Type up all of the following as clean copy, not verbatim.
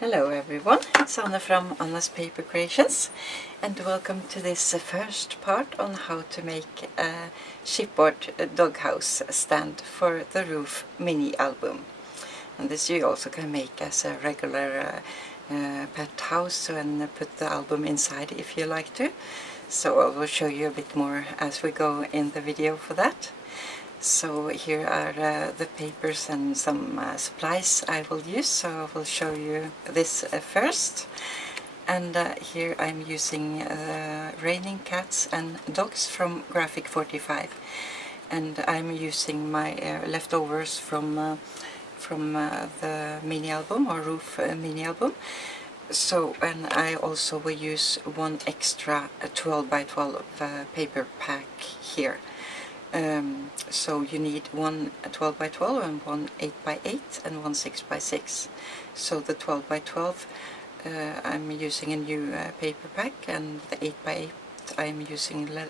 Hello everyone, it's Anna from Anna's Paper Creations and welcome to this first part on how to make a chipboard doghouse stand for the roof mini album. And this you also can make as a regular pet house and put the album inside if you like to. So I will show you a bit more as we go in the video for that. So here are the papers and some supplies I will use, so I will show you this first. And here I'm using Raining Cats and Dogs from Graphic 45. And I'm using my leftovers from the mini album or roof mini album. So, and I also will use one extra 12 by 12 paper pack here. So you need one 12 by 12 and one 8 by 8 and one 6 by 6. So the 12 by 12 I'm using a new paper pack, and the 8 by 8 I'm using the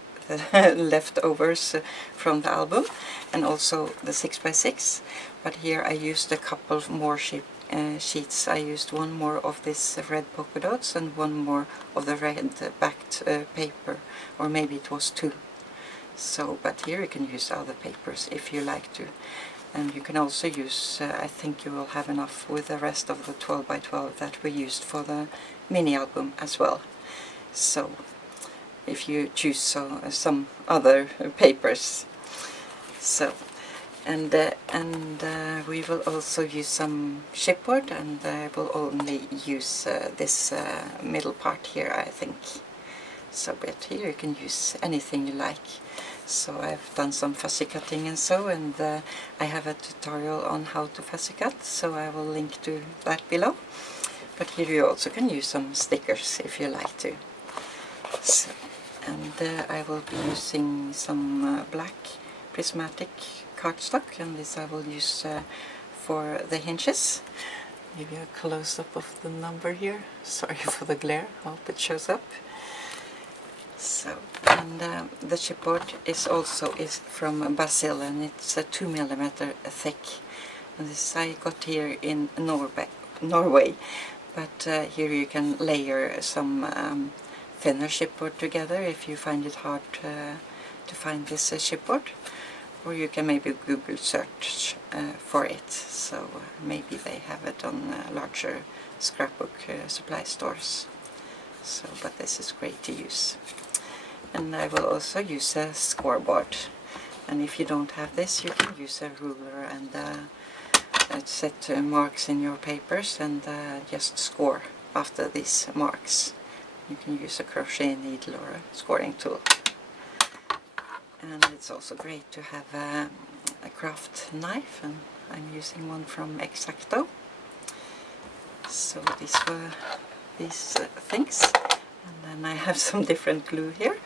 leftovers from the album, and also the 6 by 6. But here I used a couple more sheets. I used one more of this red polka dots and one more of the red backed paper, or maybe it was two. So, but here you can use other papers if you like to, and you can also use, I think you will have enough with the rest of the 12 by 12 that we used for the mini album as well. So, if you choose some other papers. So, and we will also use some chipboard, and I will only use this middle part here, I think. So, but here you can use anything you like. So I've done some fussy cutting and so, and I have a tutorial on how to fussy cut, so I will link to that below. But here you also can use some stickers if you like to. So, and I will be using some black prismatic cardstock, and this I will use for the hinges. Maybe a close-up of the number here. Sorry for the glare, hope it shows up. So, and the chipboard is from Bazzill, and it's 2 mm thick. And this I got here in Norway. But here you can layer some thinner chipboard together if you find it hard to find this chipboard. Or you can maybe Google search for it. So maybe they have it on larger scrapbook supply stores. So, but this is great to use. And I will also use a scoreboard, and if you don't have this you can use a ruler and set marks in your papers and just score after these marks. You can use a crochet needle or a scoring tool. And it's also great to have a craft knife, and I'm using one from Exacto. So these were these things. And then I have some different glue here.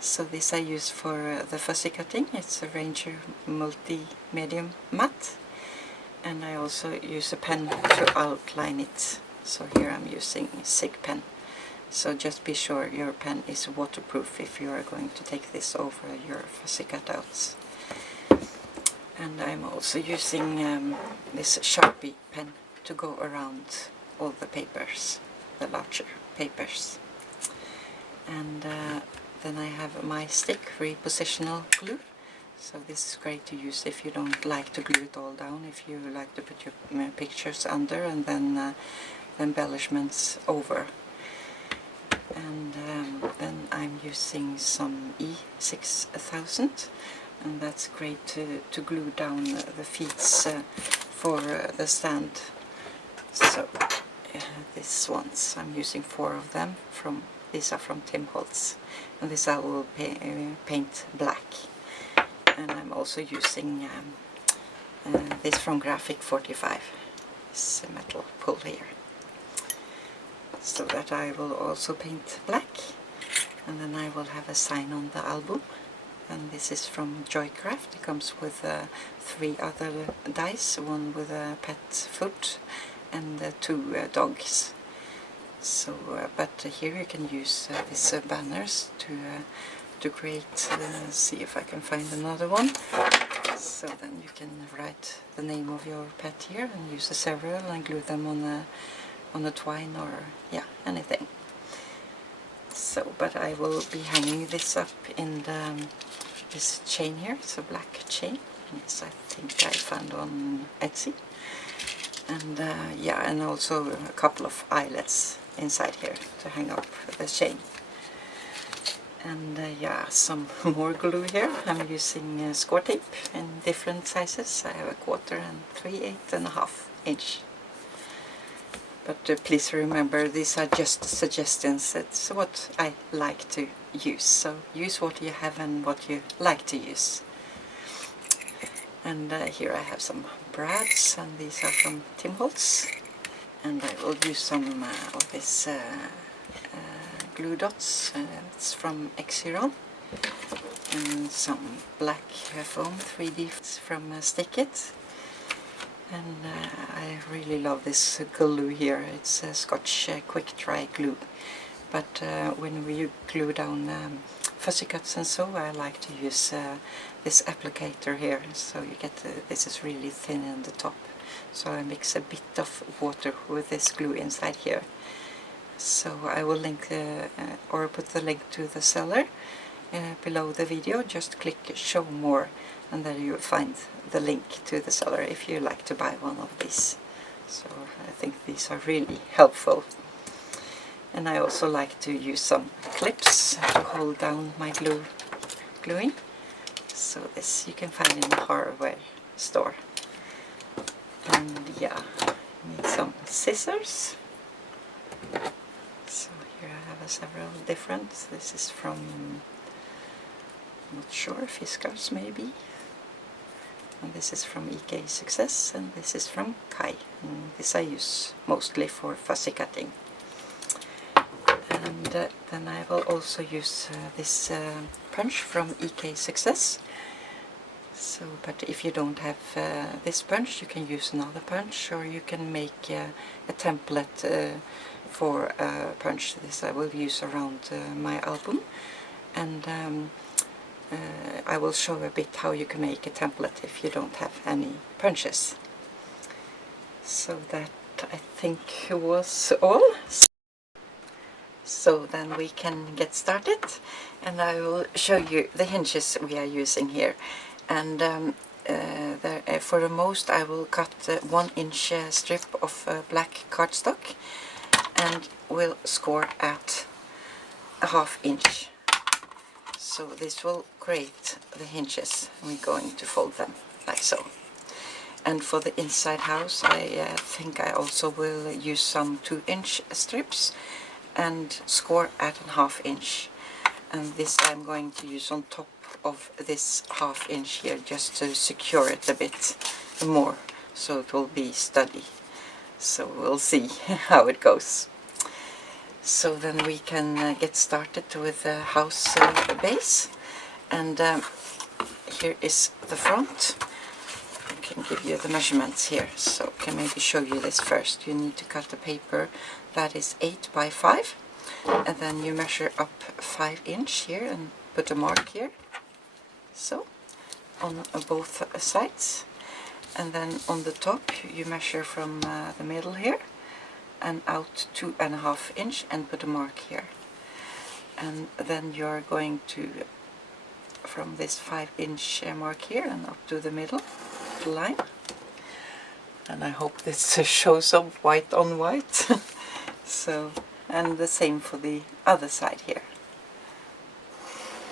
So this I use for the fussy cutting. It's a Ranger multi-medium matte. And I also use a pen to outline it. So here I'm using Sig pen. So just be sure your pen is waterproof if you are going to take this over your fussy cutouts. And I'm also using this Sharpie pen to go around all the papers, the larger papers. And then I have my stick repositional glue. So this is great to use if you don't like to glue it all down, if you like to put your pictures under and then the embellishments over. And then I'm using some E6000, and that's great to glue down the feet for the stand. So these ones, I'm using 4 of them. These are from Tim Holtz, and this I will paint black. And I'm also using this from Graphic 45, this metal pull here, so that I will also paint black. And then I will have a sign on the album, and this is from Joycraft. It comes with 3 other dice, one with a pet foot and 2 dogs. So, but here you can use these banners to create, see if I can find another one. So then you can write the name of your pet here and use several and glue them on on a twine or yeah, anything. So, but I will be hanging this up in this chain here. It's a black chain. Yes, I think I found on Etsy. And yeah, and also a couple of eyelets inside here to hang up the chain. And yeah, some more glue here. I'm using score tape in different sizes. I have a 1/4 and 3/8 and a half inch. But please remember, these are just suggestions. It's what I like to use. So use what you have and what you like to use. And here I have some brads, and these are from Tim Holtz. And I will use some of this glue dots. It's from Exiron. And some black foam 3D from Stick It. And I really love this glue here. It's Scotch quick dry glue. But when we glue down fussy cuts and so, I like to use this applicator here. So you get this is really thin in the top. So I mix a bit of water with this glue inside here. So I will link or put the link to the seller below the video. Just click show more, and then you'll find the link to the seller if you like to buy one of these. So I think these are really helpful. And I also like to use some clips to hold down my gluing. So this you can find in the hardware store. And yeah, need some scissors. So here I have several different. This is from, I'm not sure, Fiskars maybe. And this is from EK Success, and this is from Kai. And this I use mostly for fussy cutting. And then I will also use this punch from EK Success. So, but if you don't have this punch, you can use another punch, or you can make a template for a punch. This I will use around my album. And I will show a bit how you can make a template if you don't have any punches. So that I think was all. So then we can get started, and I will show you the hinges we are using here. And for the most I will cut 1 inch strip of black cardstock and will score at a 1/2 inch. So this will create the hinges. We're going to fold them like so. And for the inside house, I think I also will use some 2 inch strips and score at a 1/2 inch. And this I'm going to use on top of this 1/2 inch here, just to secure it a bit more, so it will be sturdy. So we'll see how it goes. So then we can get started with the house base. And here is the front. I can give you the measurements here, so I can maybe show you this first. You need to cut the paper that is 8 by 5, and then you measure up 5 inch here and put a mark here, so on both sides. And then on the top you measure from the middle here and out 2.5 inch and put a mark here. And then you're going to, from this 5 inch mark here and up to the middle line. And I hope this shows up white on white. So, and the same for the other side here.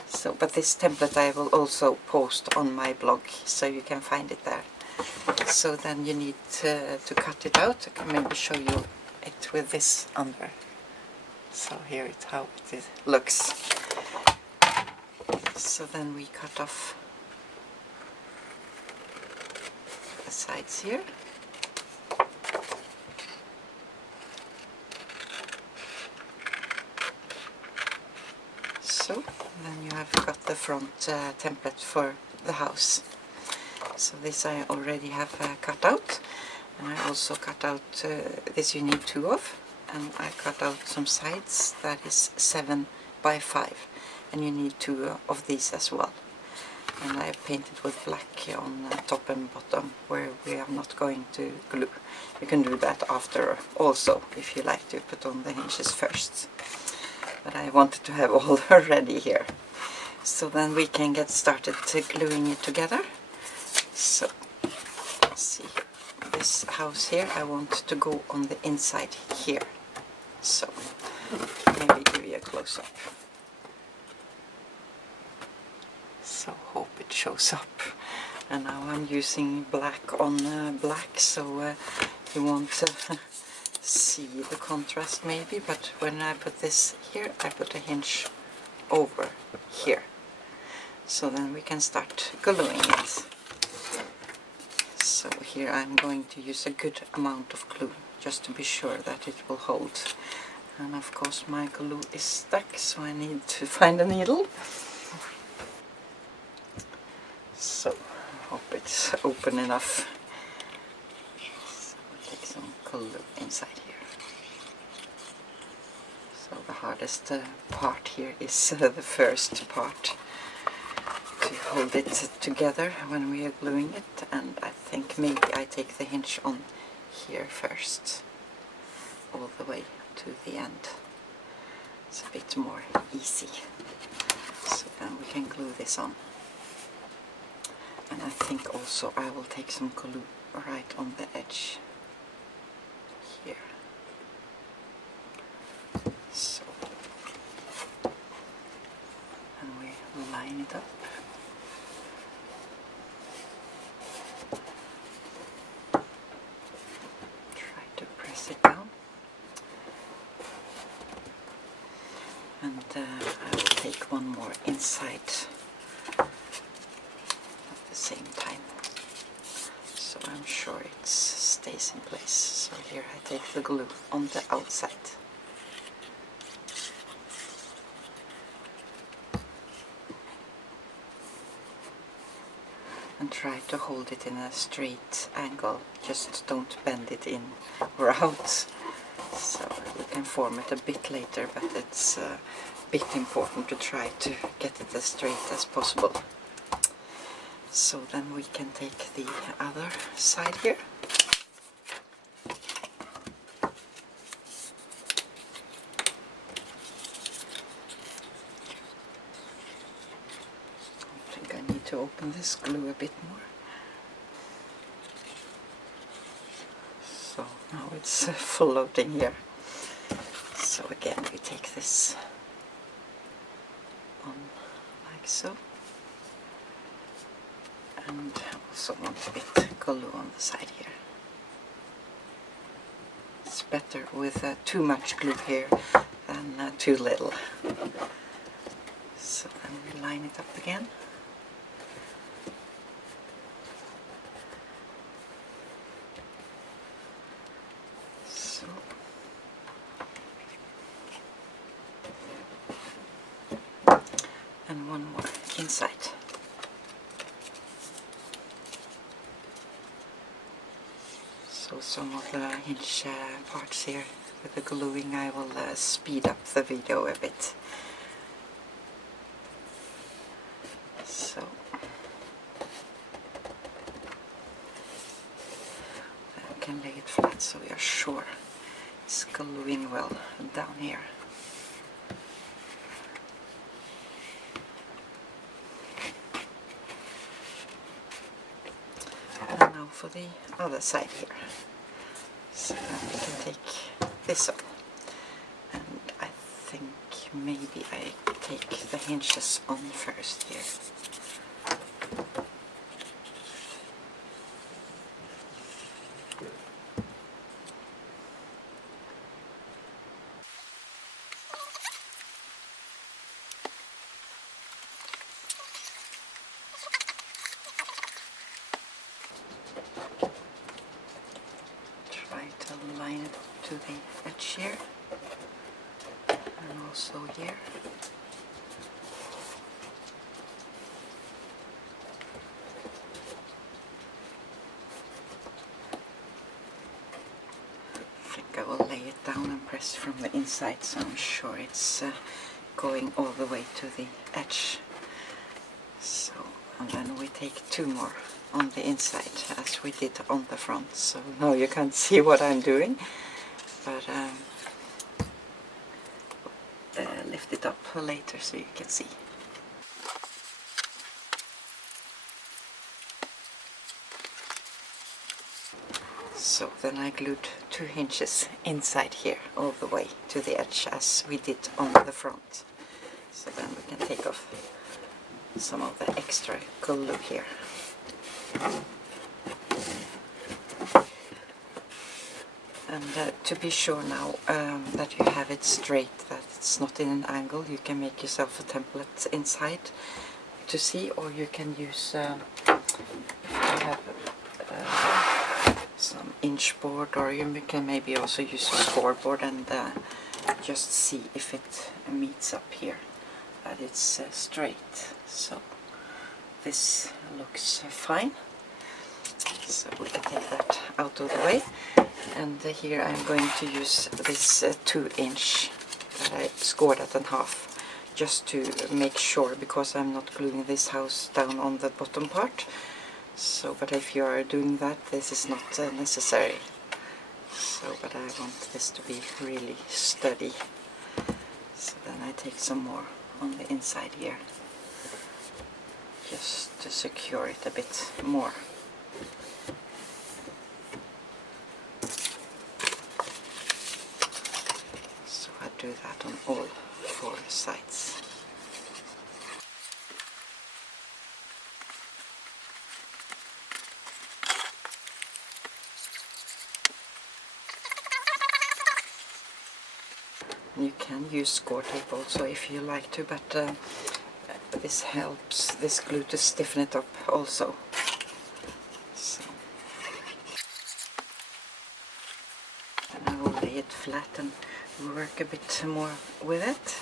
So, but this template I will also post on my blog, so you can find it there. So then you need to cut it out. I can maybe show you it with this under. So here is how it looks. So then we cut off the sides here. So then you have got the front template for the house. So this I already have cut out, and I also cut out this you need 2 of, and I cut out some sides that is 7 by 5, and you need 2 of these as well. and I have painted with black on top and bottom where we are not going to glue. You can do that after also if you like to put on the hinges first, but I wanted to have all ready here, so then we can get started gluing it together. So let's see, this house here I want to go on the inside here, so maybe give you a close-up. So hope it shows up. And now I'm using black on black, so you won't see the contrast maybe, but when I put this here I put a hinge over here, so then we can start gluing it. So here I'm going to use a good amount of glue just to be sure that it will hold, and of course my glue is stuck, so I need to find a needle. So I hope it's open enough. So we'll take some glue inside here. So the hardest part here is the first part, to hold it together when we are gluing it, and I think maybe I take the hinge on here first, all the way to the end. It's a bit more easy. So then we can glue this on. And I think also I will take some glue right on the edge here. So, and we line it up. Try to press it down. And I will take one more inside same time, so I'm sure it stays in place. So here I take the glue on the outside. And try to hold it in a straight angle, just don't bend it in or out. So we can form it a bit later, but it's a bit important to try to get it as straight as possible. So then we can take the other side here. I think I need to open this glue a bit more. So now it's floating here. So again we take this on like so. And also want a bit glue on the side here. It's better with too much glue here than too little. So then we line it up again. So. And one more inside. So some of the hinge parts here with the gluing, I will speed up the video a bit. So then we can lay it flat so we are sure it's gluing well down here. And now for the other side here. So we can take this on, and I think maybe I take the hinges on first here. Line it to the edge here, and also here. I think I will lay it down and press from the inside, so I'm sure it's going all the way to the edge. So And then we take 2 more on the inside as we did on the front. So now you can't see what I'm doing, but lift it up later so you can see. So then I glued 2 hinges inside here all the way to the edge as we did on the front. So then we can take off some of the extra glue here. And to be sure now that you have it straight, that it's not in an angle, you can make yourself a template inside to see, or you can use, if you have some inch board, or you can maybe also use a scoreboard and just see if it meets up here, that it's straight. So this looks fine. So we can take that out of the way. And here I'm going to use this 2-inch that I scored at in half, just to make sure, because I'm not gluing this house down on the bottom part. So, but if you are doing that, this is not necessary. So, but I want this to be really sturdy. So then I take some more on the inside here, just to secure it a bit more. So I do that on all 4 sides. You can use score tape also if you like to, but this helps this glue to stiffen it up also. So. And I will lay it flat and work a bit more with it.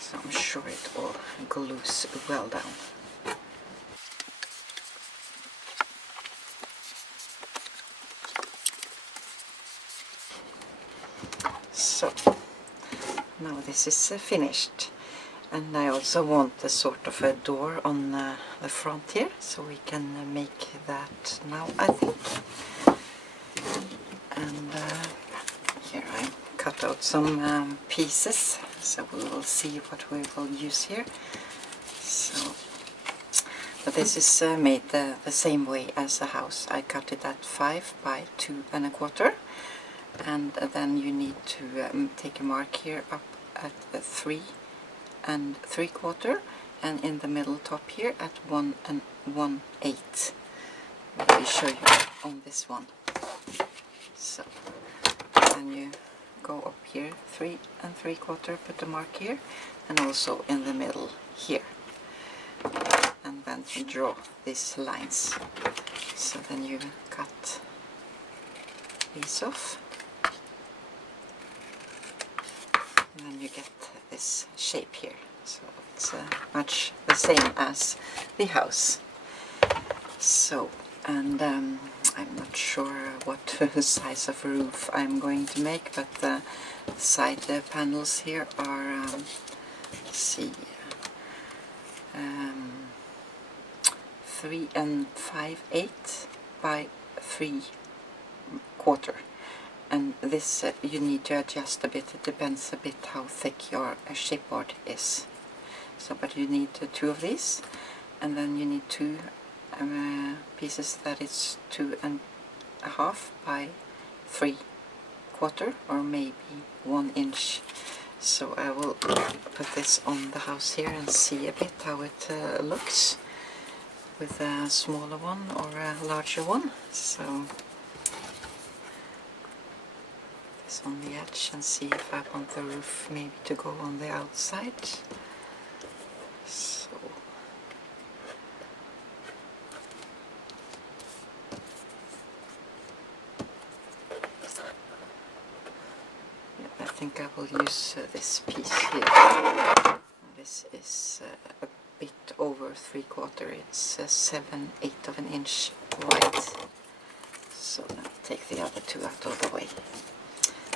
So I'm sure it all glues well down. So now this is finished, and I also want a sort of a door on the front here, so we can make that now, I think. And here I cut out some pieces, so we will see what we will use here. So, but this is made the same way as the house. I cut it at 5 by 2 1/4. And then you need to take a mark here up at 3 3/4, and in the middle top here at 1 1/8. Let me show you on this one. So then you go up here 3 3/4, put a mark here, and also in the middle here, and then you draw these lines. So then you cut these off. And then you get this shape here, so it's much the same as the house. So, and I'm not sure what size of roof I'm going to make, but the side panels here are, let's see, 3 5/8 by 3/4. And this you need to adjust a bit. It depends a bit how thick your chipboard is. So, but you need 2 of these, and then you need 2 pieces that is 2 1/2 by 3/4, or maybe 1 inch. So I will put this on the house here and see a bit how it looks with a smaller one or a larger one. So on the edge, and see if I want the roof maybe to go on the outside. So yeah, I think I will use this piece here. This is a bit over 3/4. It's 7/8 of an inch wide. So then take the other 2 out of the way.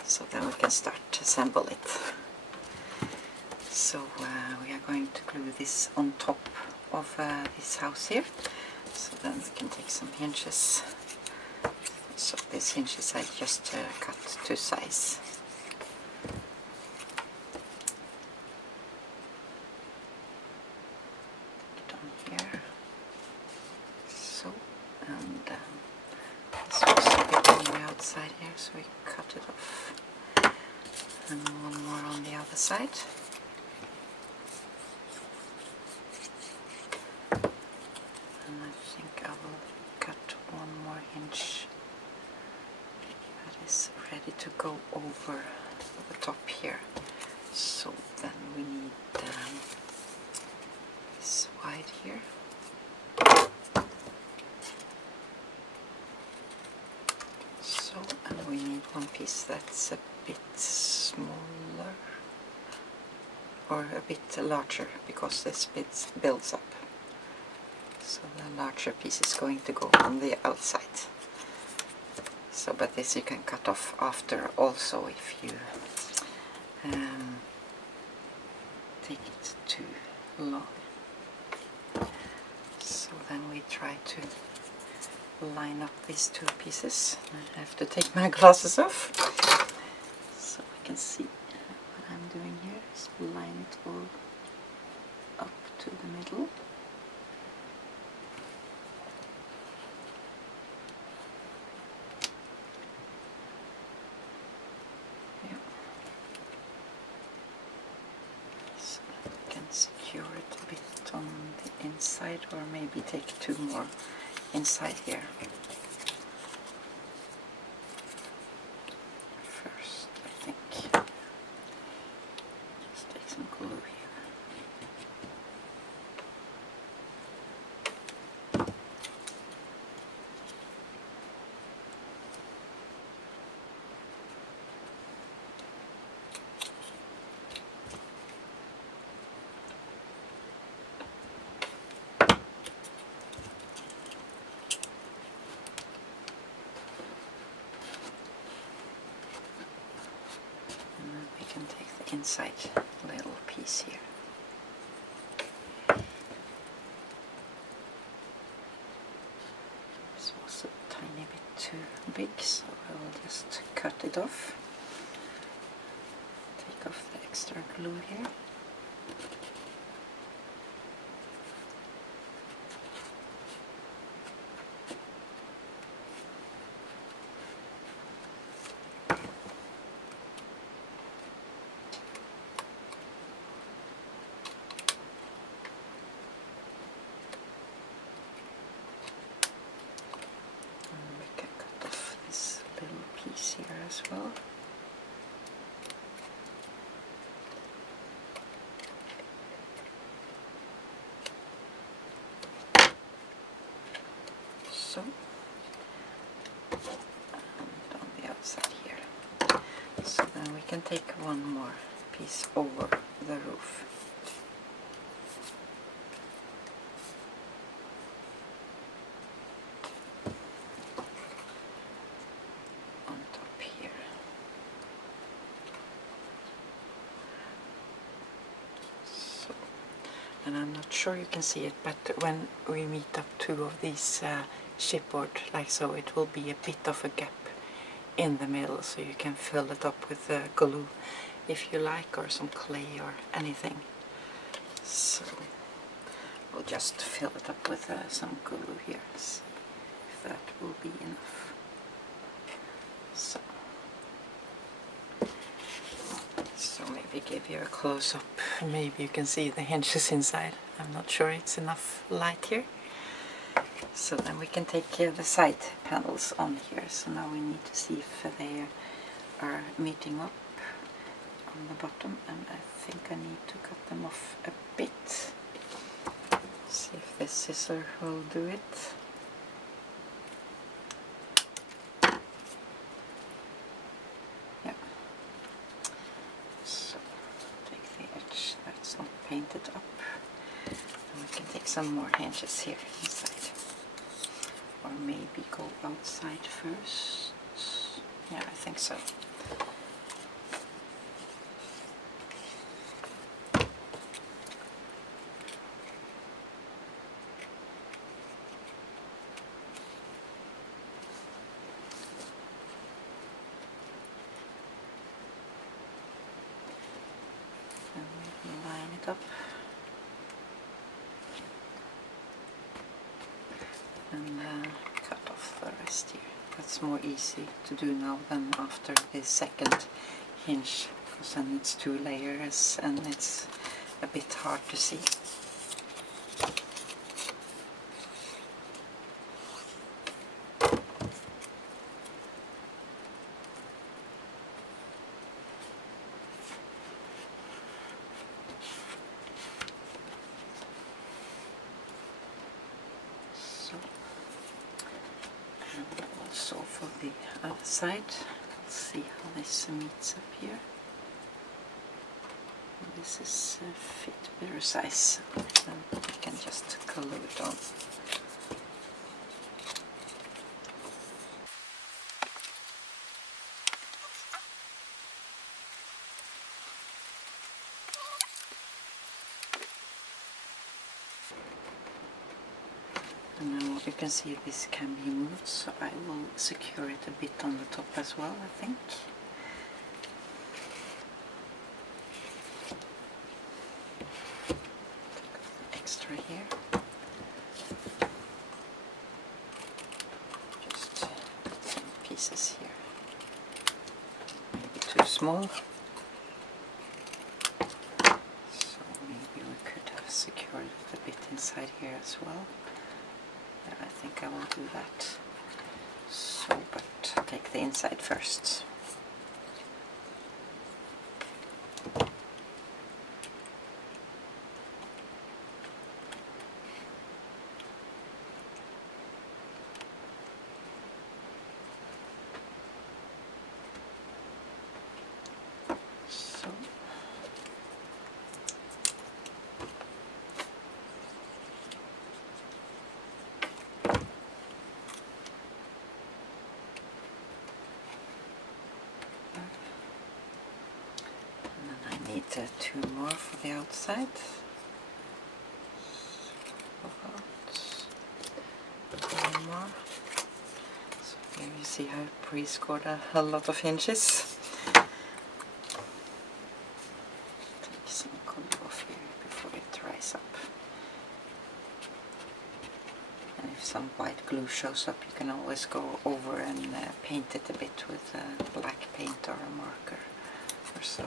So then we can start to assemble it. So we are going to glue this on top of this house here. So then we can take some hinges. So these hinges I just cut to size. Take it on here. So, and this was a bit on the outside here, so we cut it off. And one more on the other side. And I think I will cut one more hinge that is ready to go over the top here. So then we need this wide here. So, and we need one piece that's a bit smaller or a bit larger, because this bit builds up. So the larger piece is going to go on the outside. So, but this you can cut off after also if you take it too long. So then we try to line up these two pieces. I have to take my glasses off so I can see what I'm doing here. Is line it all up to the middle. Secure it a bit on the inside, or maybe take two more inside here. First, I think, just take some glue here. Take the inside little piece here. This was a tiny bit too big, so I will just cut it off. Take off the extra glue here. Here as well. So, and on the outside here. So then we can take one more piece over the roof. And I'm not sure you can see it, but when we meet up two of these chipboard like so, it will be a bit of a gap in the middle, so you can fill it up with glue if you like, or some clay or anything. So we'll just fill it up with some glue here, see if that will be enough. So maybe give you a close-up. Maybe you can see the hinges inside. I'm not sure it's enough light here. So then we can take the side panels on here. So now we need to see if they are meeting up on the bottom, and I think I need to cut them off a bit. See if this scissor will do it. Painted up, and we can take some more hinges here inside, or maybe go outside first. Yeah, I think so. up and cut off the rest here. That's more easy to do now than after the second hinge, because then it's 2 layers and it's a bit hard to see. Also for the other side, let's see how this meets up here. This is fit better size, and we can just color it on. And now you can see this can be moved, so I will secure it a bit on the top as well, I think. Extra here. Just some pieces here. Maybe too small. So maybe we could have secured it a bit inside here as well. Yeah, I think I will do that. So, but take the inside first. So. Need 2 more for the outside. One more. So here you see how I pre-scored a lot of hinges. Take some color off here before it dries up. And if some white glue shows up, you can always go over and paint it a bit with black paint or a marker or so.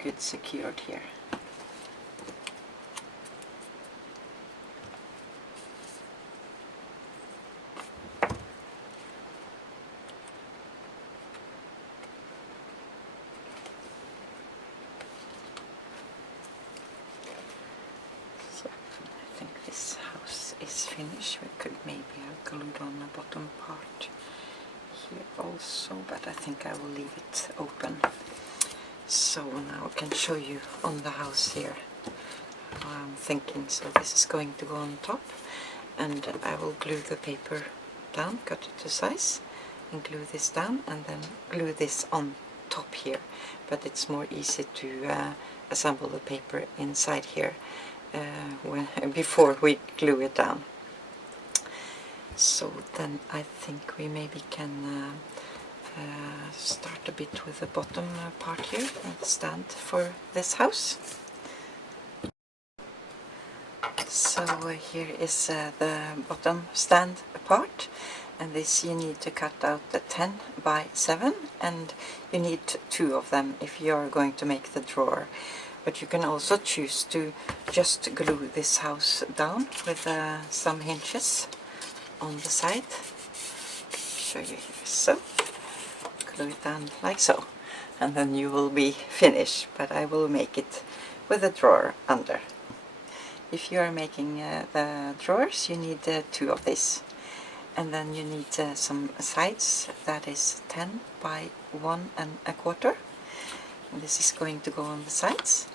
Good secured here. So I think this house is finished. We could maybe have glued on the bottom part here also, but I think I will leave it open. So now I can show you on the house here how I'm thinking. So this is going to go on top, and I will glue the paper down, cut it to size, and glue this down, and then glue this on top here. But it's more easy to assemble the paper inside here before we glue it down. So then I think we maybe can start a bit with the bottom part here and stand for this house. So here is the bottom stand part, and this you need to cut out the 10 by 7, and you need 2 of them if you are going to make the drawer. But you can also choose to just glue this house down with some hinges on the side. Show you here. So glue it down like so, and then you will be finished, but I will make it with a drawer under. If you are making the drawers, you need 2 of these, and then you need some sides. That is 10 by 1 1/4, and this is going to go on the sides.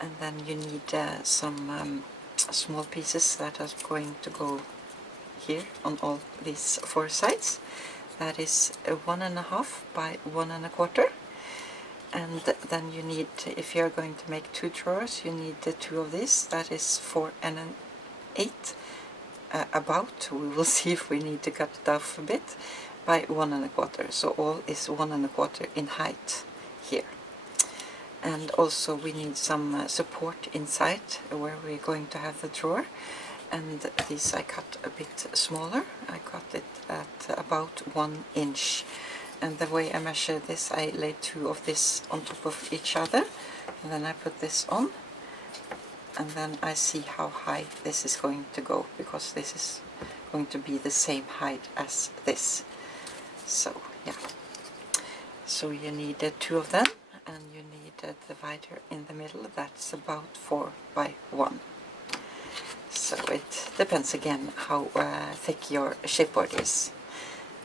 And then you need some small pieces that are going to go here on all these 4 sides. That is 1 1/2 by 1 1/4, and And then you need, if you're going to make 2 drawers, you need the 2 of this. That is 4 and an 8. About, we will see if we need to cut it off a bit, by 1 1/4. So all is 1 1/4 in height here. And also we need some support inside where we're going to have the drawer. And this I cut a bit smaller. I cut it at about 1 inch. And the way I measure this, I lay 2 of this on top of each other, and then I put this on, and then I see how high this is going to go, because this is going to be the same height as this. So yeah, so you need 2 of them, and you need a divider in the middle. That's about 4 by 1. So it depends again how thick your chipboard is.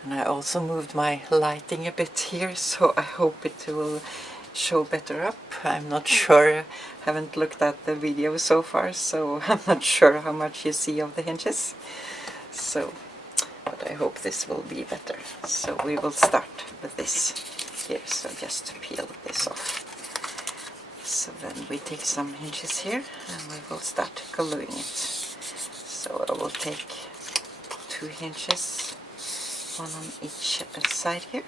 And I also moved my lighting a bit here, so I hope it will show better up. I'm not sure, haven't looked at the video so far, so I'm not sure how much you see of the hinges. So, but I hope this will be better. So we will start with this here, so just peel this off. So then we take some hinges here, and we will start gluing it. So I will take 2 hinges, 1 on each side here,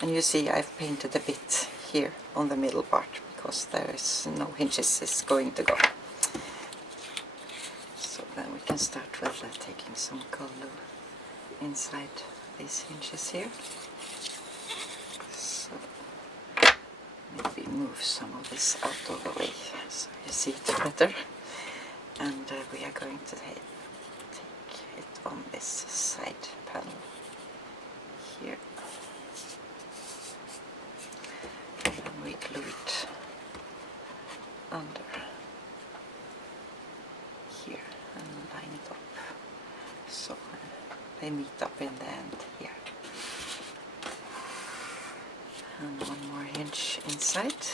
and you see I've painted a bit here on the middle part because there is no hinges is going to go. So then we can start with taking some glue inside these hinges here. So maybe move some of this out of the way so you see it better. And we are going to take it on this side panel here, and then we glue it under here and line it up so they meet up in the end here. And 1 more hinge inside.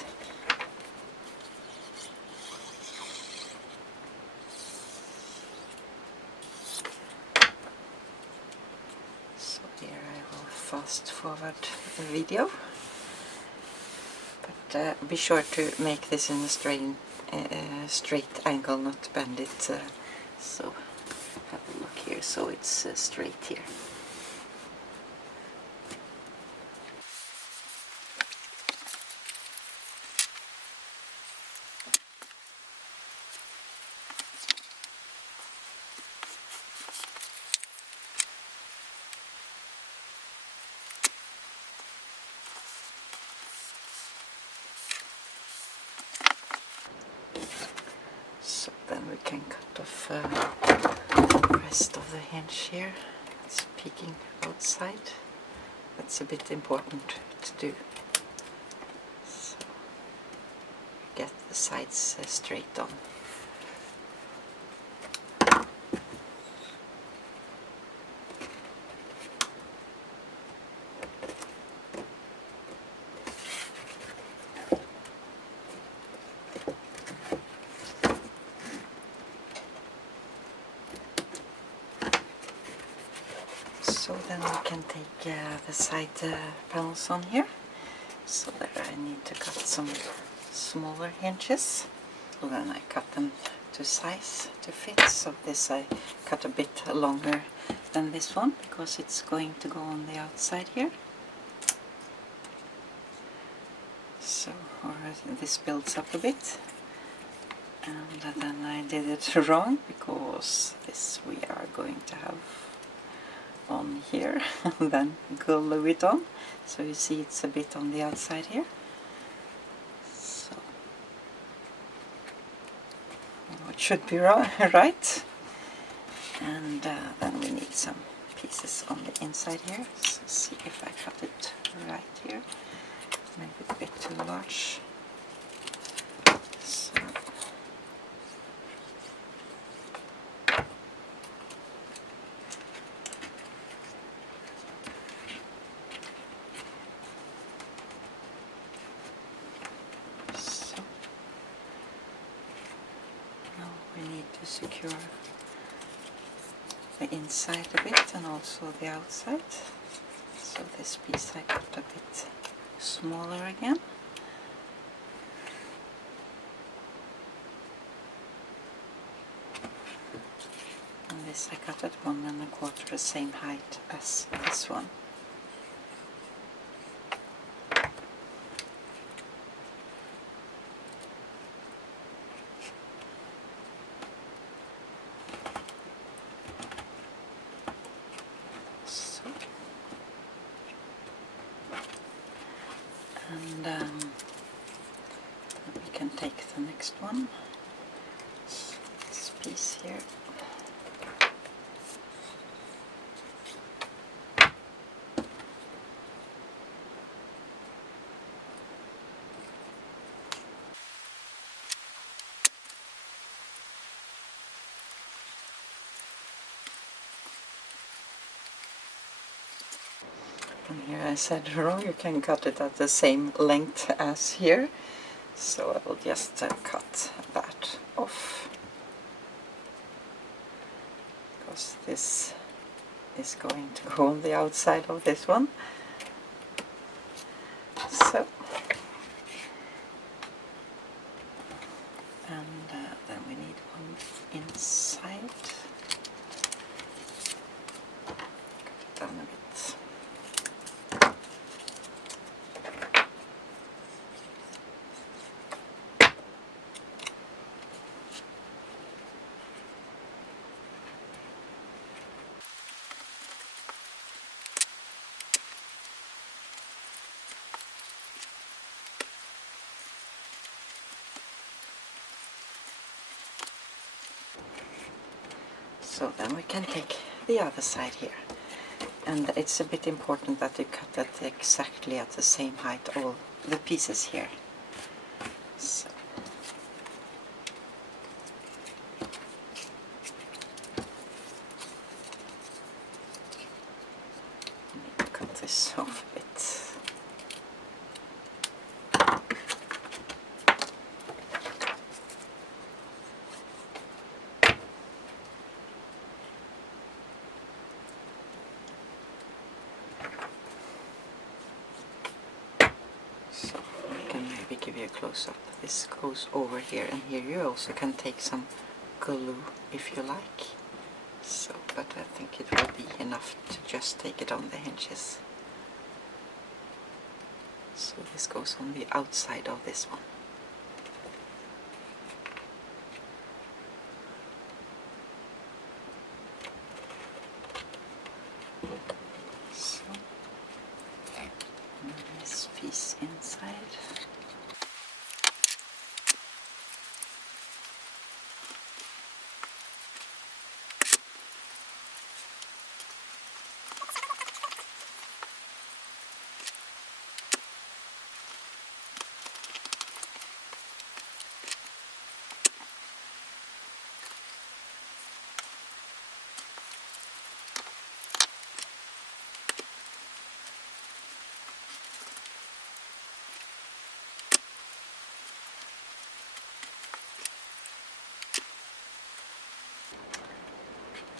Fast forward the video, but be sure to make this in a straight angle, not bend it. So have a look here, so it's straight here. So then we can cut off the rest of the hinge here. It's peeking outside. That's a bit important to do. So get the sides straight on. So then we can take the side panels on here. So there I need to cut some smaller hinges. So then I cut them to size to fit. So this I cut a bit longer than this one because it's going to go on the outside here. So this builds up a bit. And then I did it wrong because this we are going to have on here and then glue it on, so you see it's a bit on the outside here. So it should be right. And then we need some pieces on the inside here, so see if I cut it right here, maybe a bit too large. To secure the inside a bit and also the outside. So this piece I cut a bit smaller again, this I cut at 1 1/4 the same height as this one. So, and then we can take the next one. This piece here. And here I said wrong, you can cut it at the same length as here. So I will just cut that off. Because this is going to go on the outside of this one. So, and then we need one inside. Cut it down a bit. So then we can take the other side here, and it's a bit important that you cut it exactly at the same height, all the pieces here. So. I need to cut this off a bit. So I can maybe give you a close-up. This goes over here, and here you also can take some glue if you like. So, but I think it will be enough to just take it on the hinges. So this goes on the outside of this one. So, and this piece inside.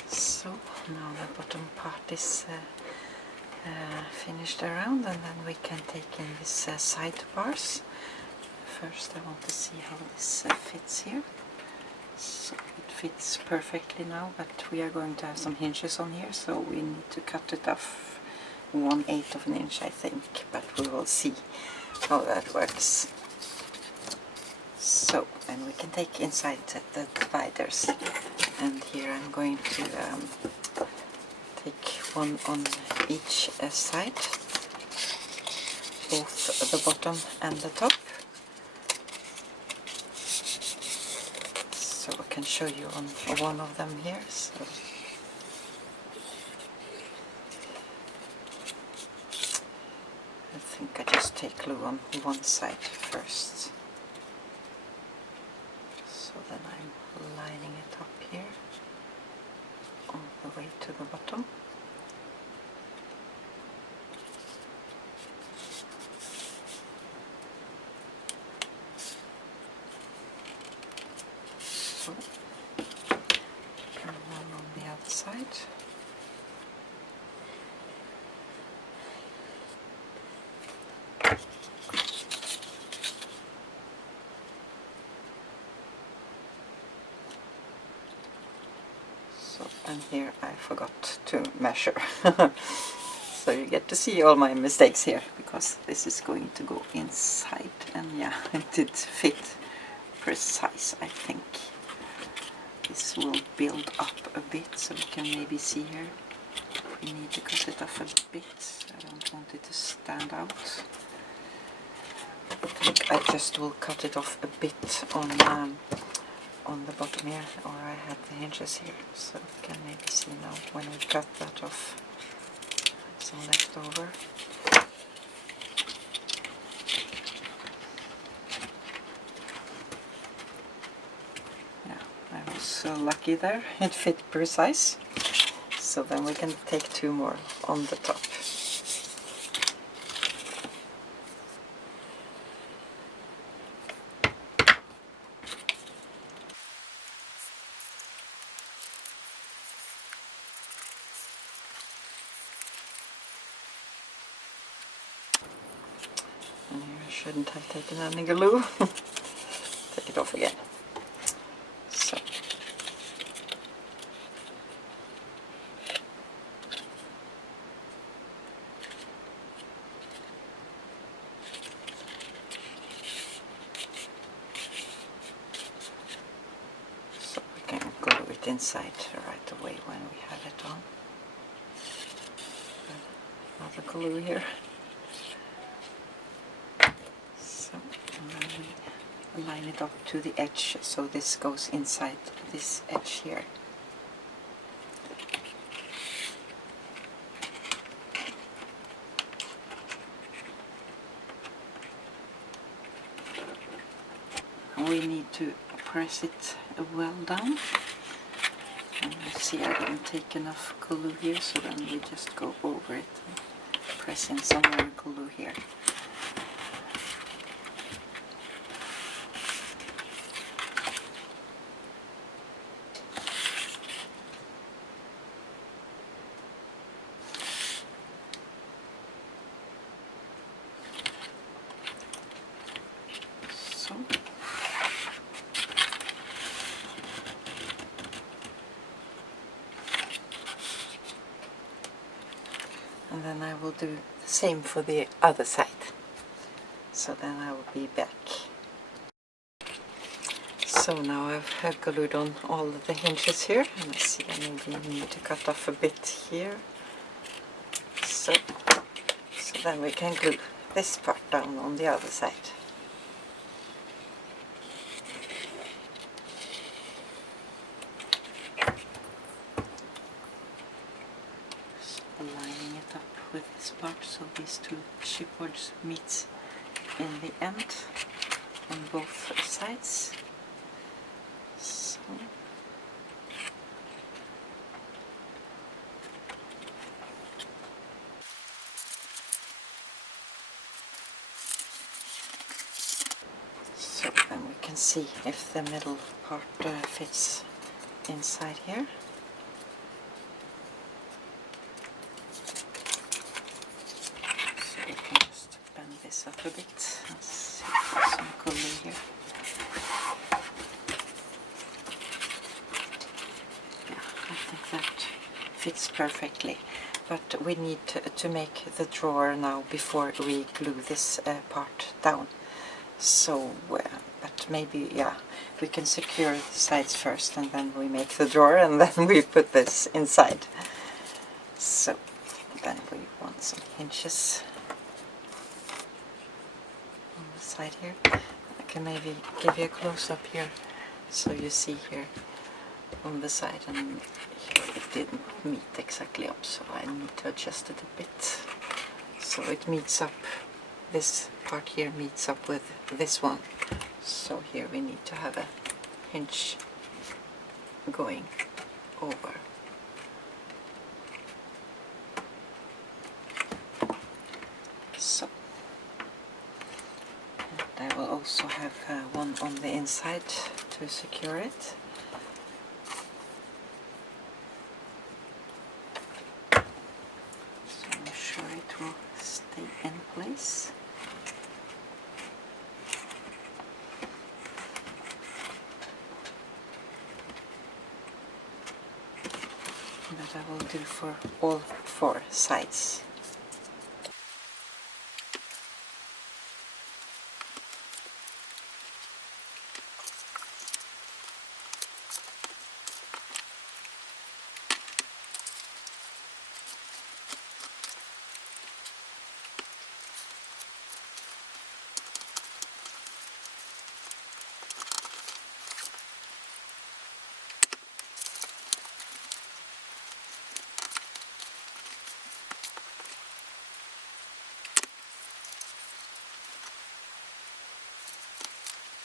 So now the bottom part is finished around, and then we can take in these side bars. First I want to see how this fits here. So it fits perfectly now, but we are going to have some hinges on here, so we need to cut it off 1/8 of an inch, I think, but we will see how that works. So, and we can take inside the dividers, and here I'm going to take one on each side, both the bottom and the top, so I can show you on one of them here. So I think I just take glue on one side first. So then I'm lining it up here all the way to the bottom. So, and then on the other side. and here I forgot to measure. So you get to see all my mistakes here, because this is going to go inside, and yeah, it did fit precise. I think this will build up a bit, so we can maybe see here. We need to cut it off a bit. I don't want it to stand out. I think I just will cut it off a bit on the bottom here, or I had the hinges here, so we can maybe see now when we cut that off. Some left over. Yeah, I was lucky there. It fit precise. So then we can take 2 more on the top. And here I shouldn't have taken any glue. Take it off again. So. So we can glue it inside right away when we have it on. Another glue here. Line it up to the edge, so this goes inside this edge here. We need to press it well down. And you see I didn't take enough glue here, so then we just go over it and press in some more glue here. And then I will do the same for the other side. So then I will be back. So now I've glued on all of the hinges here, and I see I maybe need to cut off a bit here. So then we can glue this part down on the other side. Lining it up with this part, so these 2 chipboards meet in the end on both sides. So then we can see if the middle part fits inside here. This up a bit. Let's see if there's some glue here. Yeah, I think that fits perfectly. But we need to make the drawer now before we glue this part down. So, but maybe, yeah, we can secure the sides first, and then we make the drawer, and then we put this inside. So then we want some hinges side here. I can maybe give you a close-up here, so you see here on the side, and here it didn't meet exactly up, so I need to adjust it a bit so it meets up. This part here meets up with this one, so here we need to have a hinge going over. So I will also have one on the inside to secure it. So I'm sure it will stay in place. I will do for all 4 sides.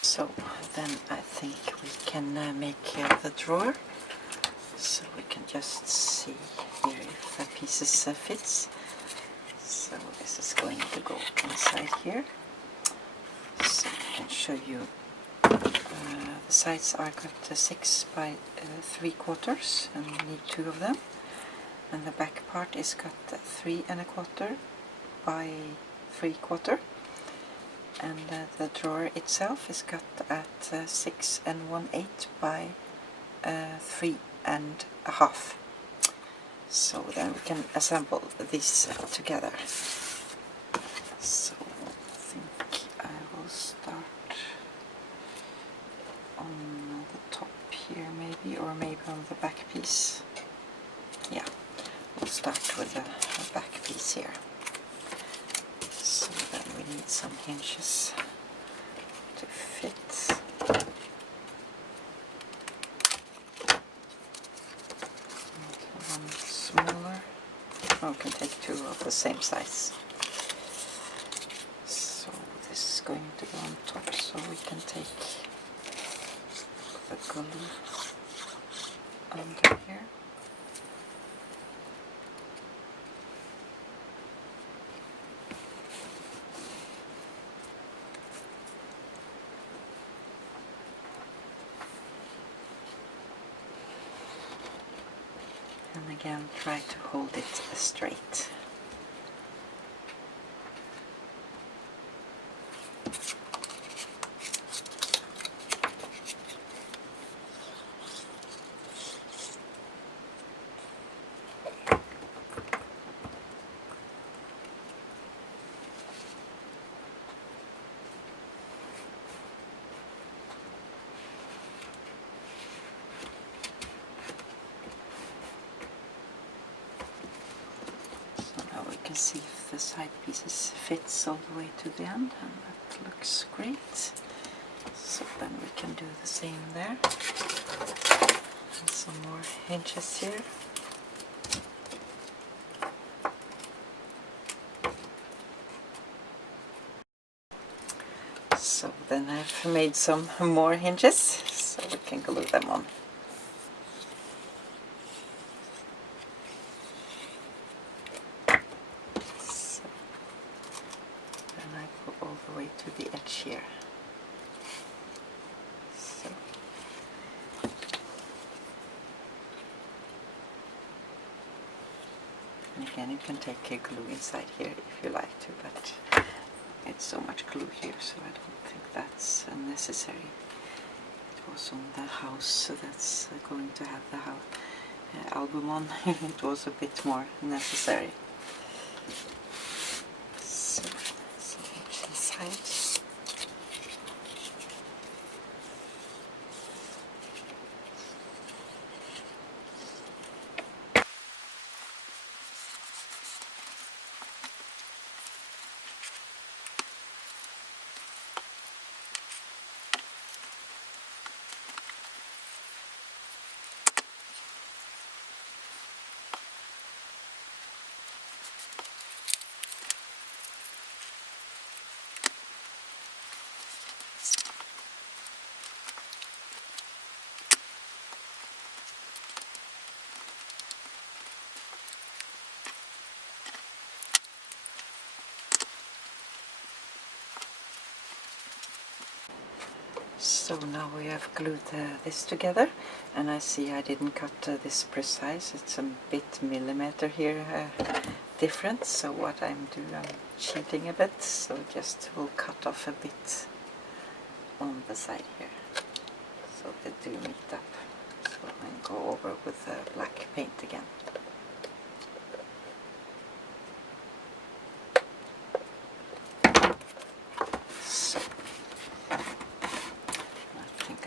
So then I think we can make the drawer, so we can just see here if the pieces fits. So this is going to go inside here, so I can show you. The sides are cut 6 by 3/4, and we need 2 of them, and the back part is cut 3 1/4 by 3/4. And the drawer itself is cut at 6 1/8 by 3 1/2. So then we can assemble these together. So I think I will start on the top here maybe, or maybe on the back piece. Yeah, we'll start with the back piece here. So then we need some hinges to fit. One smaller. Oh, we can take 2 of the same size. So this is going to go on top, so we can take the glue under here. And again, try to hold it straight. See if the side pieces fits all the way to the end, and that looks great. So then we can do the same there. And some more hinges here. So then I've made some more hinges, so we can glue them on. To the edge here. So. And again, you can take glue inside here if you like to, but it's so much glue here, so I don't think that's necessary. It was on the house, so that's going to have the album on. It was a bit more necessary. So inside. So now we have glued this together, and I see I didn't cut this precise. It's a bit millimeter here different, so what I'm doing, I'm cheating a bit, so just will cut off a bit on the side here, so they do meet up. So I'll go over with black paint again.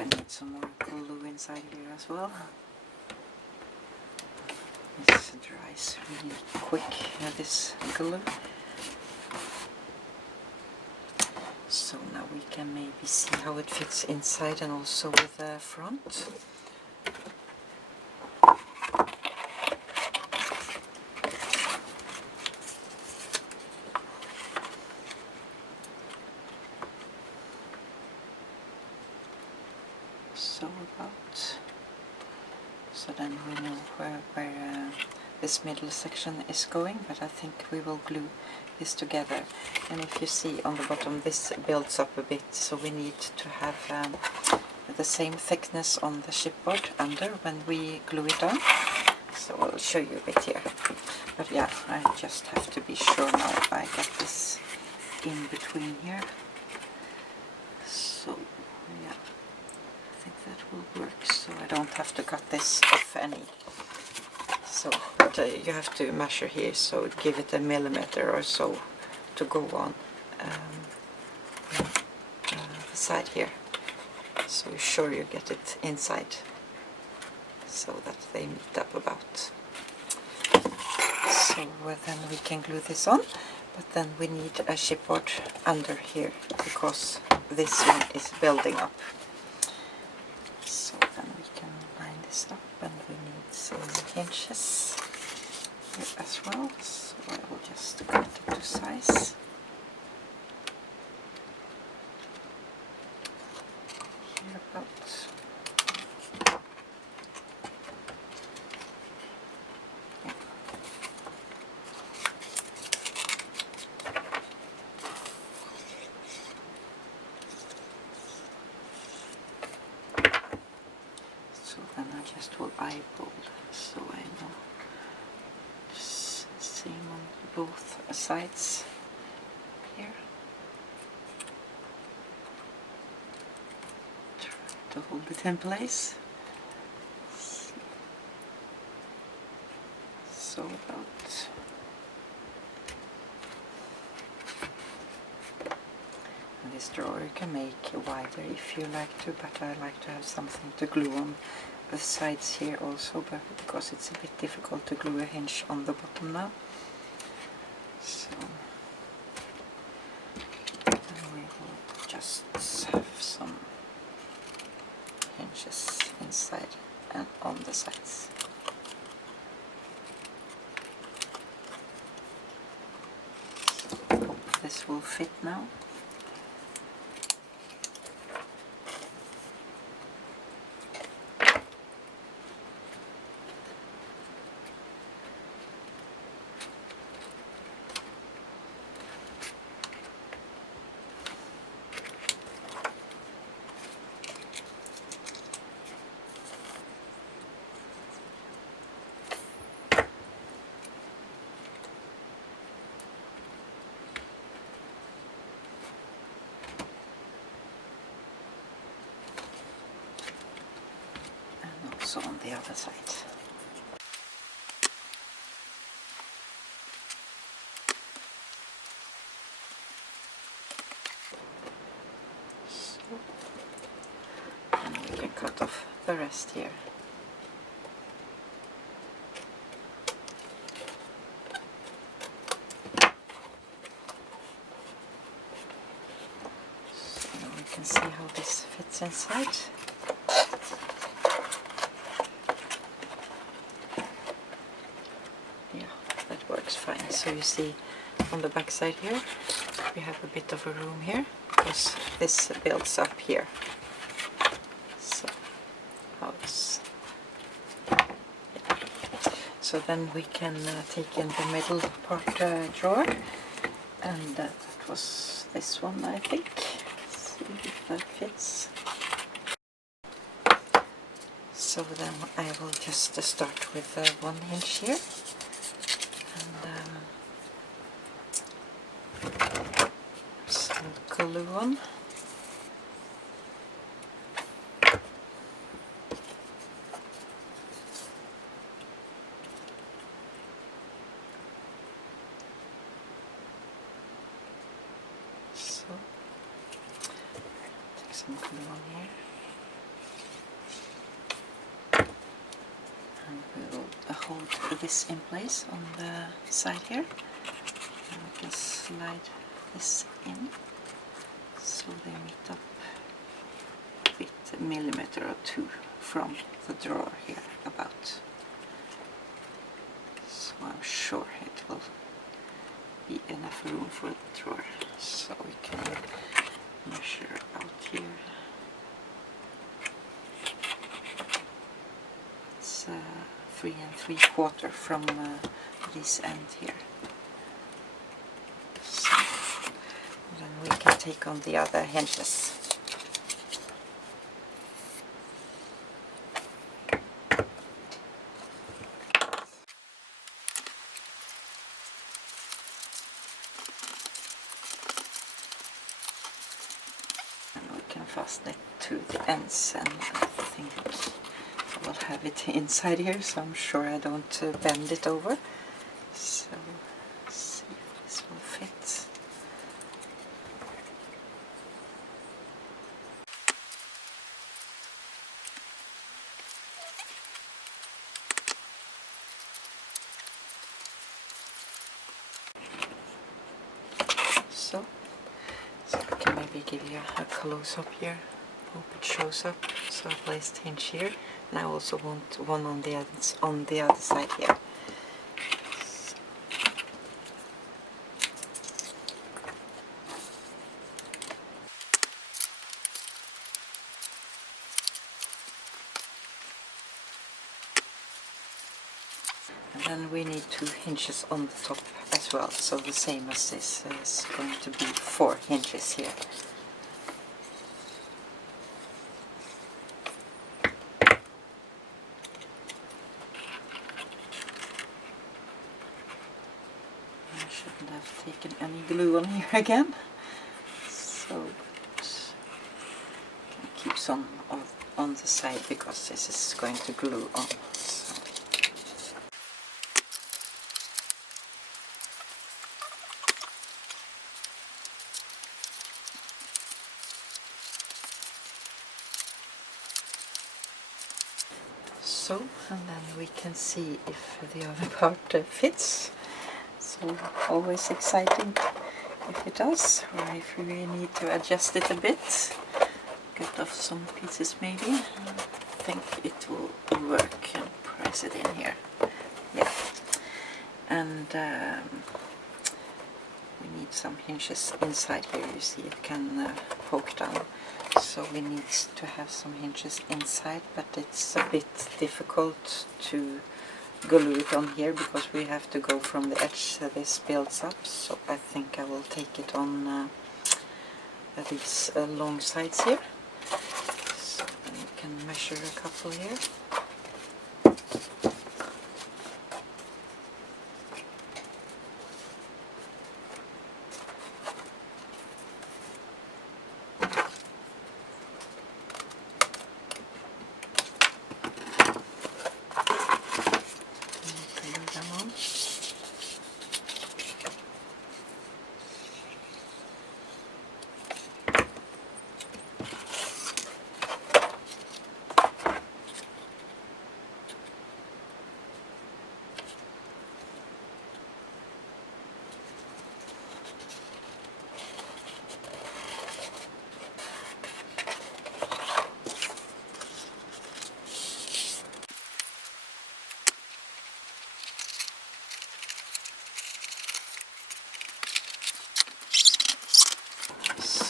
I need some more glue inside here as well. This dries really quick, this glue. So now we can maybe see how it fits inside and also with the front. So then we know where this middle section is going, but I think we will glue this together. And if you see on the bottom, this builds up a bit, so we need to have the same thickness on the chipboard under when we glue it on. So I'll show you a bit here. But yeah, I just have to be sure now I get this in between here. So yeah, I think that will work, so I don't have to cut this off any. So, but you have to measure here, so give it a millimeter or so to go on the side here. So you're sure you get it inside, so that they meet up about. So then we can glue this on, but then we need a chipboard under here, because this one is building up. So then we can line this up, and we need some hinges here as well. So I will just cut it to size. Here about. Yeah. So then I just will eyeball, so I know. Just same on both sides here. Try to hold it in place. So about. And this drawer you can make wider if you like to, but I like to have something to glue on the sides here also, but because it's a bit difficult to glue a hinge on the bottom now. So then we will just have some hinges inside and on the sides. So I hope this will fit now. Also on the other side. So, and we can cut off the rest here. So now we can see how this fits inside. Fine. So you see on the back side here we have a bit of a room here because this builds up here. So so then we can take in the middle part drawer, and that was this one, I think. Let's see if that fits. So then I will just start with one hinge here. Some glue on. So take some glue on here. And we will hold this in place on the side here. And we can slide this in so they meet up with a millimeter or two from the drawer here about. So I'm sure it will be enough room for the drawer. So we can measure out here. It's 3 3/4 from this end here. So then we can take on the other hinges. Fasten it to the ends, and I think I will have it inside here, so I'm sure I don't bend it over. So let's see if this will fit. So I can maybe give you a close-up here. Hope it shows up. So I placed hinge here, and I also want one on the other side here. And then we need 2 hinges on the top as well. So the same as this is going to be 4 hinges here. Shouldn't have taken any glue on here again, so it keeps on the side because this is going to glue on. So, and then we can see if the other part fits. So always exciting if it does, or if we need to adjust it a bit, cut off some pieces maybe. I think it will work, and press it in here. Yeah, and we need some hinges inside here. You see it can poke down, so we need to have some hinges inside, but it's a bit difficult to glue it on here because we have to go from the edge so this builds up. So I think I will take it on these long sides here. So then we can measure a couple here.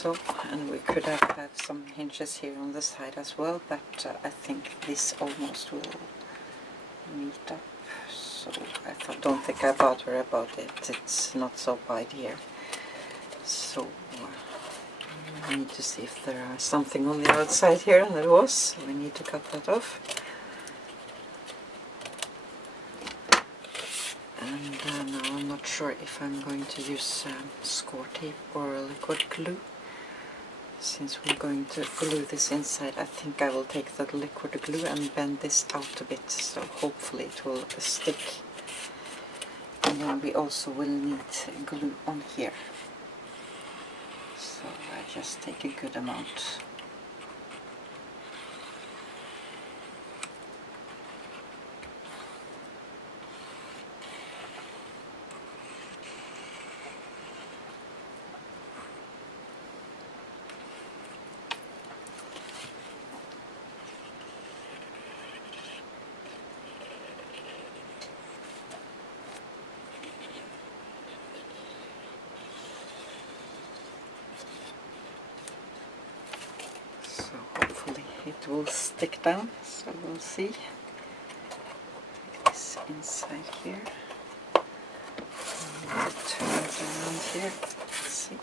So, and we could have had some hinges here on the side as well, but I think this almost will meet up. So I don't think I bother about it. It's not so wide here. So we need to see if there is something on the outside here, and there was. So we need to cut that off. And now I'm not sure if I'm going to use score tape or liquid glue. Since we're going to glue this inside, I think I will take the liquid glue and bend this out a bit, so hopefully it will stick. And then we also will need glue on here. So I just take a good amount. it will stick down, so we'll see. This inside here. Turn it around here. Let's see.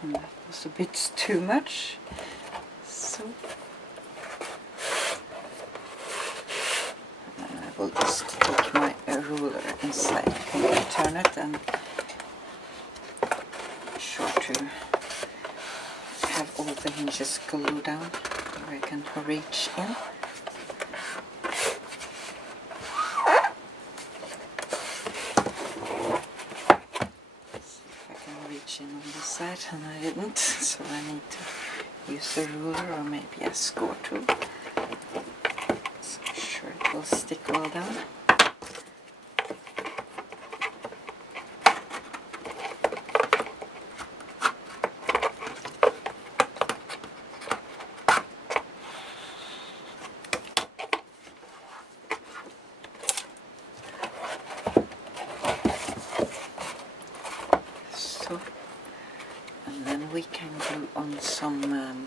And that was a bit too much, so I will just take my ruler inside. I can turn it and be sure to have all the hinges glued down where I can reach in. In on this side, and I didn't, so I need to use a ruler or maybe a score tool. So I'm sure it will stick well down. And then we can glue on some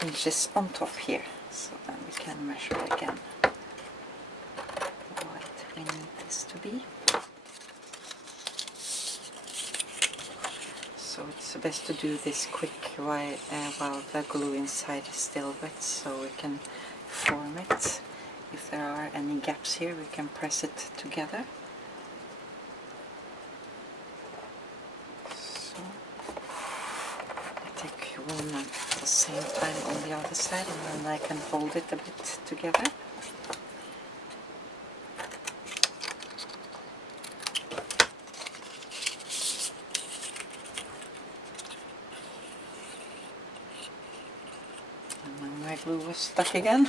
hinges on top here, so then we can measure again what we need this to be. So it's best to do this quick while the glue inside is still wet, so we can form it. If there are any gaps here, we can press it together. One at the same time on the other side, and then I can hold it a bit together. And now my glue was stuck again.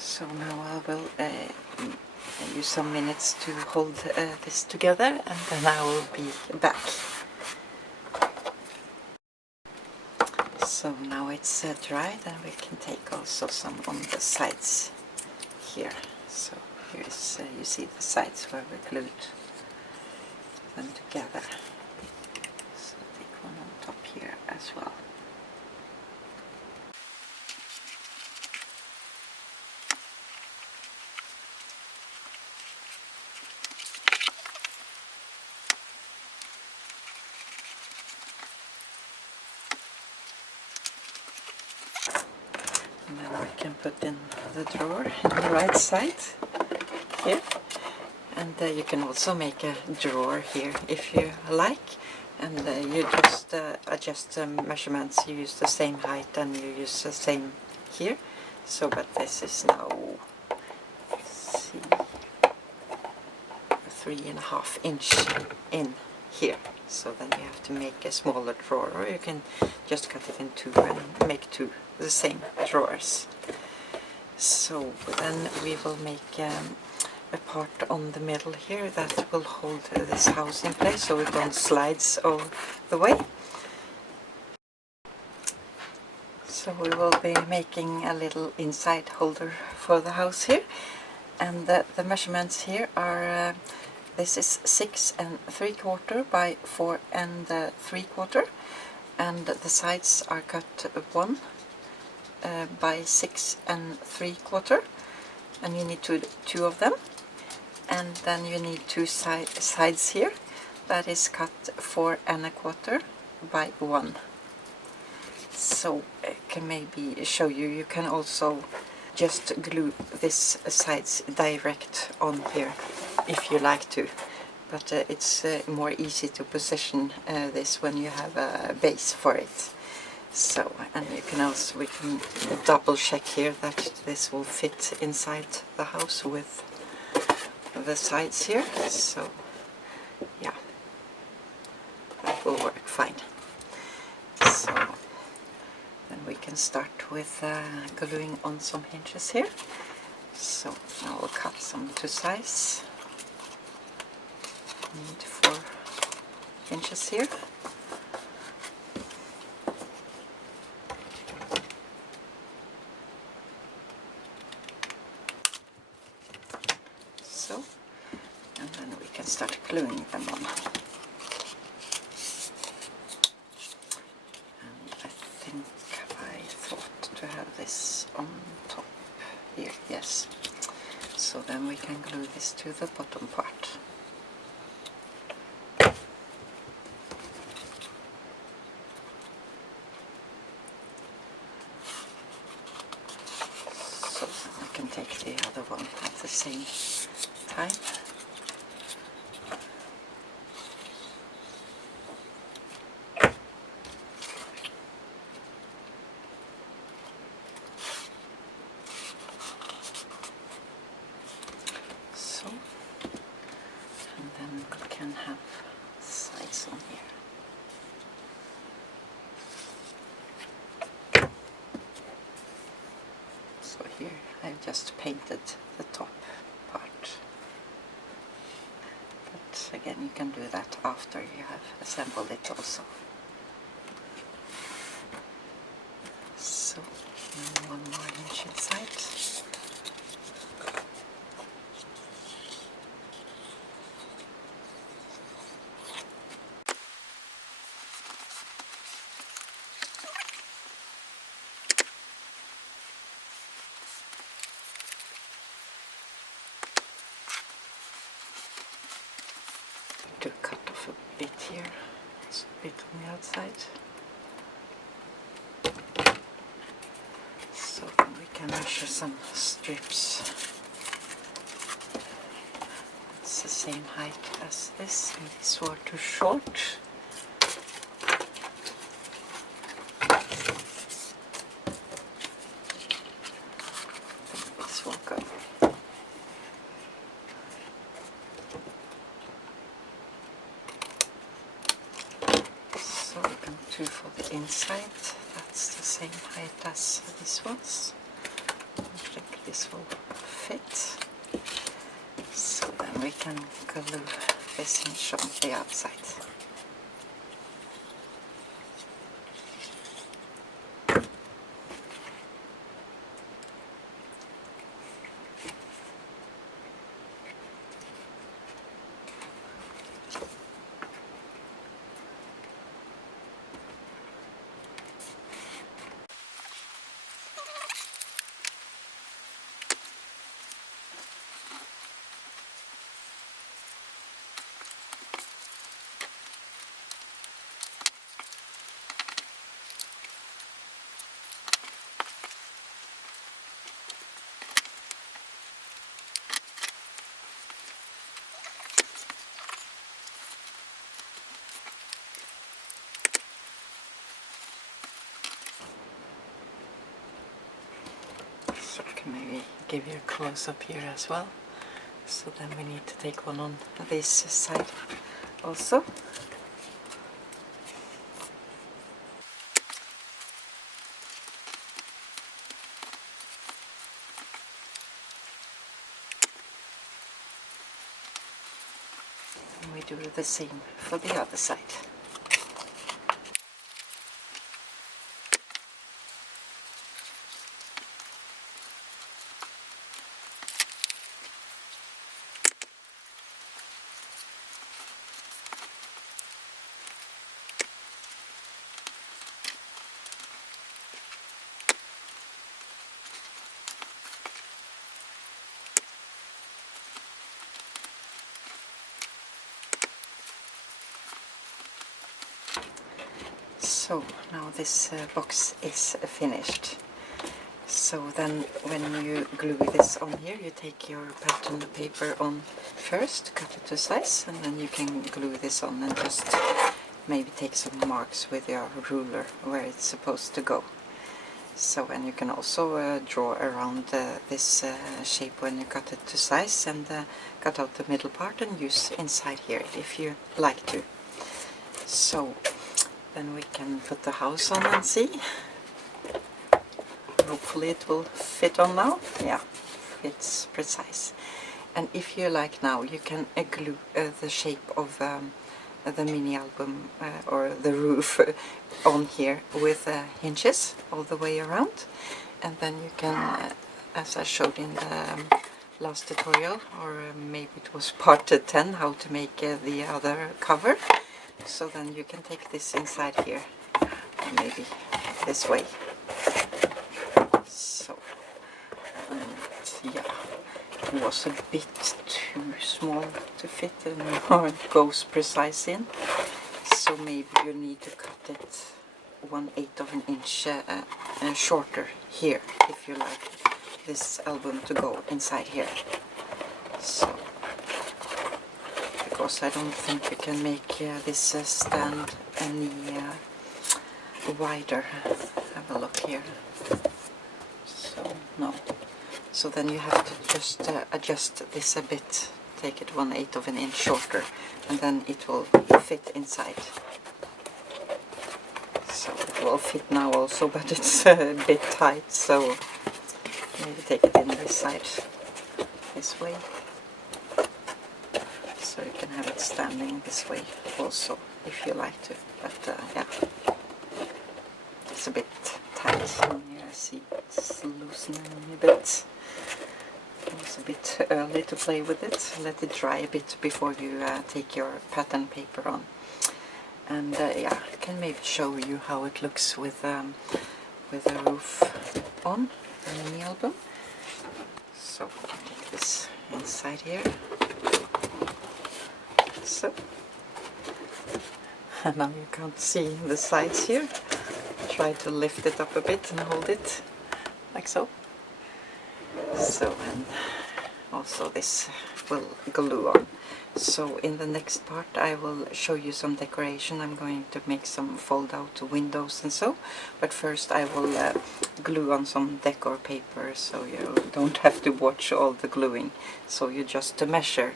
So now I will use some minutes to hold this together, and then I will be back. So now it's dry, then we can take also some on the sides here. So here is, you see the sides where we glued them together. So take one on top here as well. And then we can put in the drawer in the right side here, and you can also make a drawer here if you like, and you just adjust the measurements. You use the same height and you use the same here. So but this is now, let's see, 3.5 inch in here, so then you have to make a smaller drawer, or you can just cut it in two and make two the same drawers. So then we will make a part on the middle here that will hold this house in place so it don't slides all the way. So we will be making a little inside holder for the house here, and the measurements here are this is 6 3/4 by 4 3/4, and the sides are cut 1 by 6 3/4, and you need two of them, and then you need two sides here that is cut 4 1/4 by 1. So I can maybe show you. You can also just glue this sides direct on here if you like to, but it's more easy to position this when you have a base for it. So, and you can also, we can double check here that this will fit inside the house with the sides here. So yeah, that will work fine. So then we can start with gluing on some hinges here. So now we'll cut some to size. Need 4 inches here. So, and then we can start gluing them on. And I think I thought to have this on top here, yes. So then we can glue this to the bottom part. Take the other one at the same time. So, and then we can have sides on here. So here I've just painted the top part, but again you can do that after you have assembled it also. So, and 1 more inch inside. To cut off a bit here, it's a bit on the outside. So we can measure some strips. It's the same height as this, and these were too short. This will go. For the inside, that's the same height as these ones. I think this will fit. So then we can glue this hinge on the outside. So I can maybe give you a close-up here as well. So then we need to take one on this side also. And we do the same for the other side. So now this box is finished. So then when you glue this on here, you take your pattern paper on first, cut it to size, and then you can glue this on and just maybe take some marks with your ruler where it's supposed to go. So, and you can also draw around this shape when you cut it to size, and cut out the middle part and use inside here if you like to. So then we can put the house on and see. Hopefully it will fit on now. Yeah, it's precise. And if you like now, you can glue the shape of the mini album or the roof on here with hinges all the way around, and then you can, as I showed in the last tutorial, or maybe it was part 10, how to make the other cover. So then you can take this inside here, or maybe this way. So, and yeah, it was a bit too small to fit, and it goes precise in. So maybe you need to cut it 1/8 of an inch shorter here if you like this album to go inside here. So, because I don't think you can make this stand any wider. Have a look here. So no. So then you have to just adjust this a bit. Take it 1/8 of an inch shorter, and then it will fit inside. So it will fit now also, but it's a bit tight, so maybe take it in this side, this way. So you can have it standing this way also, if you like to. But yeah, it's a bit tight. Here I see it's loosening a bit. It's a bit early to play with it. Let it dry a bit before you take your pattern paper on. And yeah, I can maybe show you how it looks with a roof on the mini album. So take this inside here. So, and now you can't see the sides here. Try to lift it up a bit and hold it like so. So, and also this will glue on. So in the next part I will show you some decoration. I'm going to make some fold out windows and so, but first I will glue on some decor paper, so you don't have to watch all the gluing. So you just measure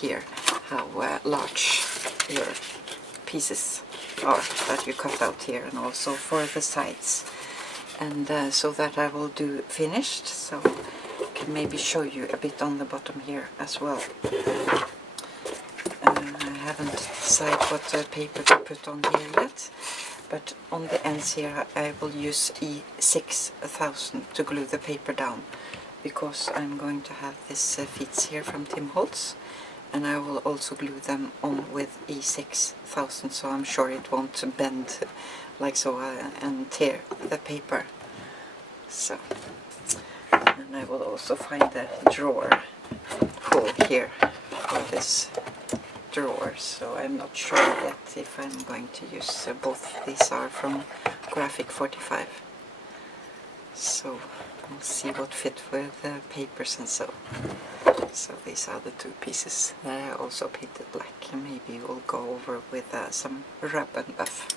here how large your pieces are that you cut out here, and also for the sides. And so that I will do finished, so I can maybe show you a bit on the bottom here as well. I haven't decided what paper to put on here yet, but on the ends here I will use E6000 to glue the paper down, because I'm going to have this feet here from Tim Holtz, and I will also glue them on with E6000, so I'm sure it won't bend like so and tear the paper. So, and I will also find a drawer hole here for this drawer, so I'm not sure yet if I'm going to use both. These are from Graphic 45, so we'll see what fit with the papers and so. So these are the two pieces that I also painted black, and maybe we'll go over with some rub and buff.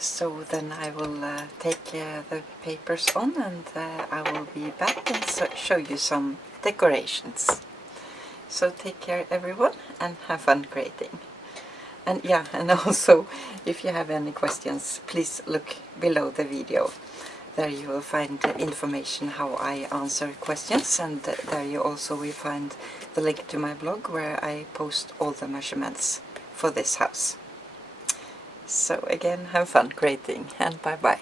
So then I will take the papers on, and I will be back and show you some decorations. So take care everyone, and have fun creating. And yeah, and also if you have any questions, please look below the video. There you will find information how I answer questions, and there you also will find the link to my blog where I post all the measurements for this house. So again, have fun creating, and bye bye.